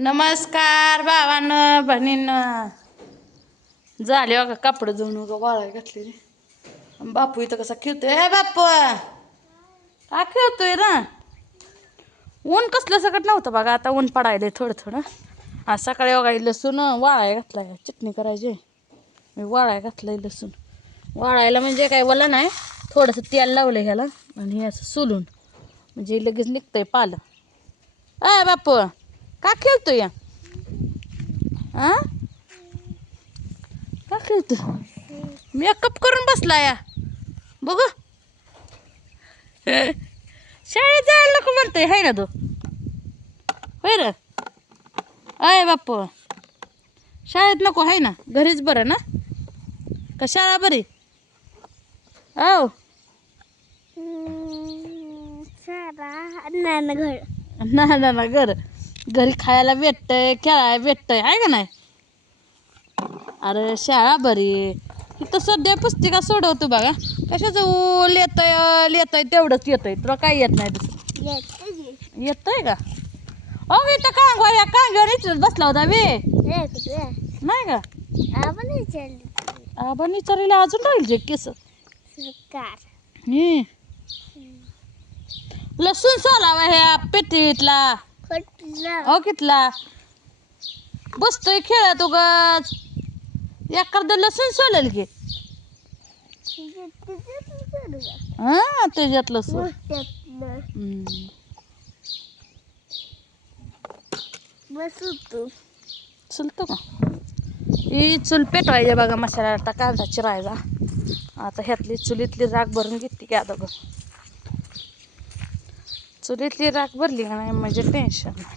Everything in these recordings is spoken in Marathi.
नमस्कार भावांनो बहिणींनो. झाले बघा कापड धुवून वाळाय घातलेली. बापू इथं कसा खेळतोय. ए बापू का खेळतोय ना. ऊन कसलं सकट नव्हतं बघा, आता ऊन पडायलंय थोडं थोडं. आज सकाळी बघा लसूण वाळाय घातलाय, चटणी करायची. मी वाळाय घातलंय लसूण. वाळायला म्हणजे काय वला नाही, थोडंसं तेल लावलं ह्याला आणि हे असं सोलून म्हणजे लगेच निघतंय पालं. अय बापू का खेळतोय या का खेळतोय. मेकअप करून बसला या बघू. शाळेत जायला नको म्हणतोय हाय ना तो. होय रे. अय बापू शाळेत नको आहे ना, घरीच बरं ना का शाळा बरी. औ ना घर घरी खायला भेटतंय, खेळायला भेटतंय आहे का नाही. अरे शाळा बरी. इथं सध्या पुस्तिका सोडवतो बघा. कशाचं लिहितंय तेवढंच येतंय. तुला काय येत नाही दुसरं येतंय का. अहो इथं कांगवार इचलत बसला होता वे नाही का. आपण विचारायला अजून राहील जे केस. लसूण सोलावा ह्या पेटीतला हो कितला बसतोय खेळत उगाच. एखादं लसूण सोलेल की हा त्याच्यात लसूण चलतो का. ही चूल पेटवायची बघा, मसाला आता कांदा चिरायचा. आता ह्यातली चुलीतली राख भरून घेते की आता बघ. चुलीतली राख भरली का नाही म्हणजे टेन्शन नाही.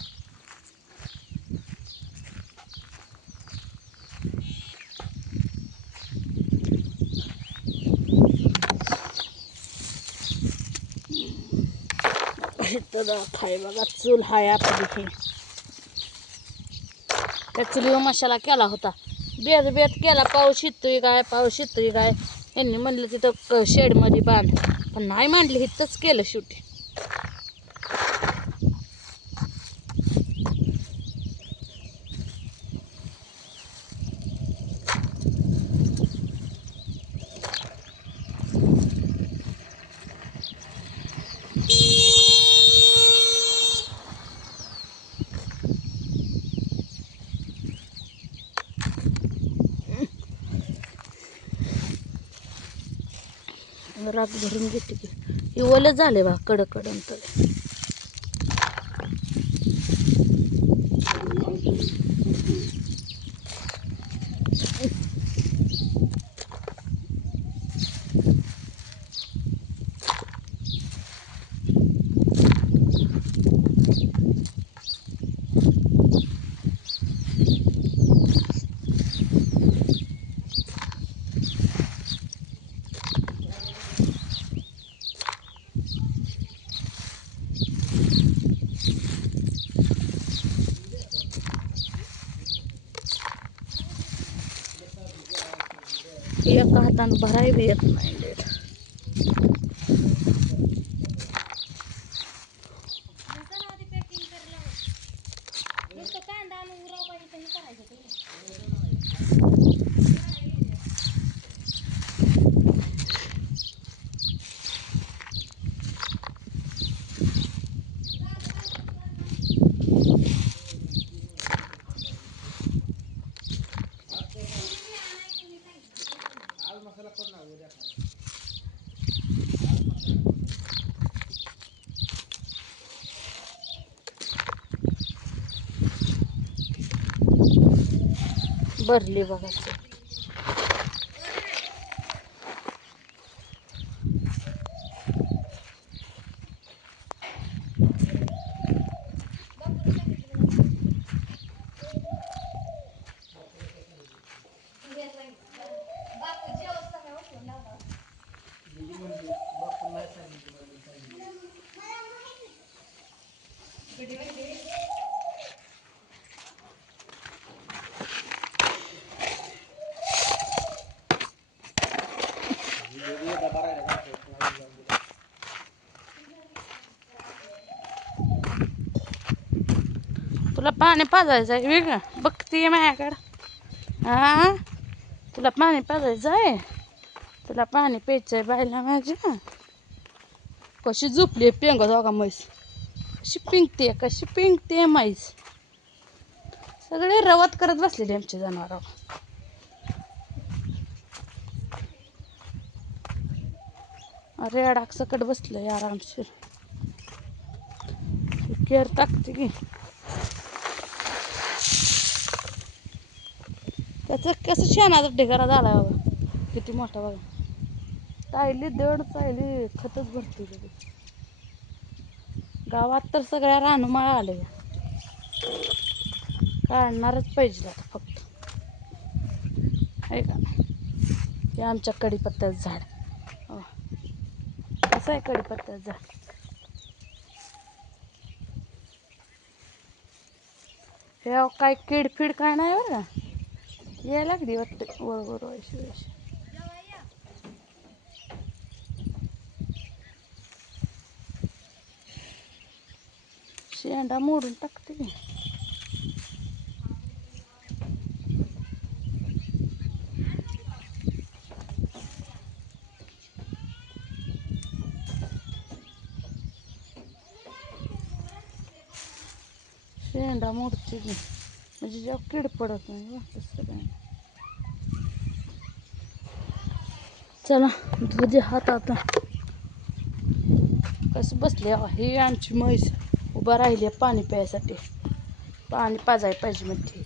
इथं खाय बघा चूल हाय आपली. त्या चुलीवर मसाला केला होता. बेत केला. पाऊस येतोय काय यांनी म्हणलं तिथं शेडमध्ये बांध, पण नाही मांडली. इथंच केलं शेवटी. राख भरून घेते की. हे ओलं झाले बा कडकडन तर. एका हातानं भराय बी येत नाही. भरली बघा. तुला पाणी पाजायचं आहे वेगळं बघते माझ्याकडं. हा तुला पाणी पाजायचं आहे. तुला पाणी प्यायचं आहे बायला माझ्या. कशी झोपली पेंग दोघा म्हैस. कशी पिंकते म्हैस. सगळे रवत करत बसलेले आमचे जनावर. अरे अडाक सकट बसलंय आरामशीर. केअर टाकते की त्याचं कसं शेणाचा ढिगारा झाला बाबा. किती मोठा बघा. चायली दड चायली खतच भरते लगेच. गावात तर सगळ्या रानमाळा आल्या. काढणारच पाहिजे आता फक्त आहे का. हे आमच्या कडीपत्त्याचं झाड. हो कसं आहे कडीपत्त्याचं झाड. हे काय किडफिड काय नाही बरं का. यायला लागली वाटते वर व्हायची वेळेस. शेंडा मोडून टाकते की. शेंडा मोडते की म्हणजे जेव्हा कीड पडत नाही तसं काय. चला तुझे हात आता. कसं बसले हे आमची म्हैस उभा राहिली आहे पाणी प्यायसाठी. पाणी पाजाय पाहिजे म्हणते.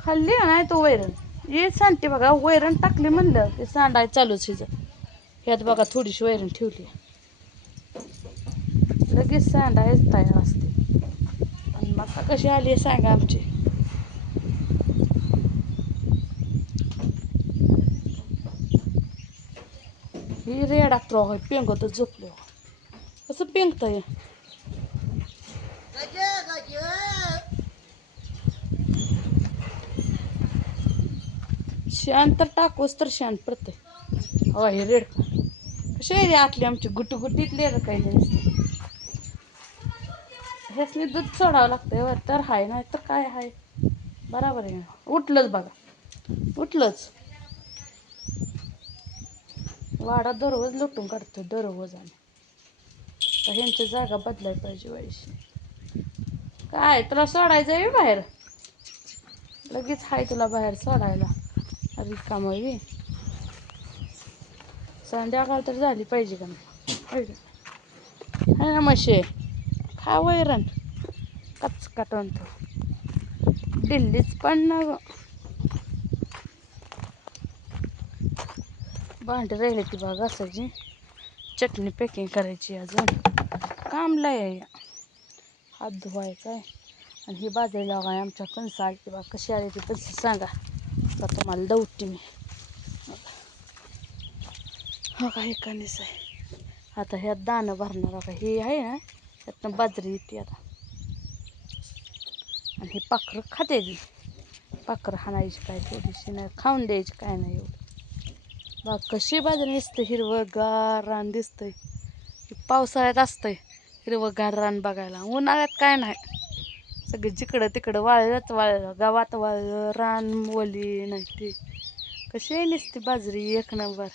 खाल्ली नाही तो वैरण. ये सांगते बघा वैरण टाकली म्हणलं ते सांडाय चालूच हिचं. ह्यात बघा थोडीशी वैरण ठेवली. लगेच सांडायच तयार असते. आणि मग कशी आली सांगा आमची. ही रेडाक होय पेंगतच झोपले. कसं पेंगतय. शान तर टाकूस तर शान पडते. हो हे रेड कशी आहे आतली आमची गुटगुटीतले काही नाही. ह्यासनी दूध सोडावं लागतंय तर हाय नाही तर काय हाय. बराबर आहे. उठलंच बघा उठलंच. वाडा दररोज लुटून काढतो दररोज. आणि ह्यांची जागा बदलाय पाहिजे व्हायची. काय तुला सोडायचं आहे बाहेर. लगेच हाय तुला बाहेर सोडायला. रिकामं आहे. संध्याकाळ तर झाली पाहिजे का नाही. है ना म्हशे खा वैरण कच काटून तो दिल्लीच पण ना ग. भांडी राहिली ती बघा घासायची. चटणी पॅकिंग करायची अजून काम लय आहे. हात धुवायचा आहे. आणि ही बाजरीला काय आमच्या कणसं आली ती बघा कशी आली ती कणसं सांगा. आता तुम्हाला दौटते मी. हो का हे कणीस आहे. आता ह्यात दाणं भरणार का हे आहे ना त्यातनं बाजरी येते आता. आणि हे पाखरं खाते ती. पाखरं हाणायची काय थोडीशी नाही खाऊन द्यायची काय नाही एवढं. बघ कशी बाजरी दिसतं हिरवंगार रान दिसतंय. पावसाळ्यात असतंय हिरवंगार रान बघायला. उन्हाळ्यात काय नाही. सगळी जिकडं तिकडं वाळलंच वाळलं. गावात वाळलं रान वली नाही ती. कशी आहे नुसती बाजरी एक नंबर.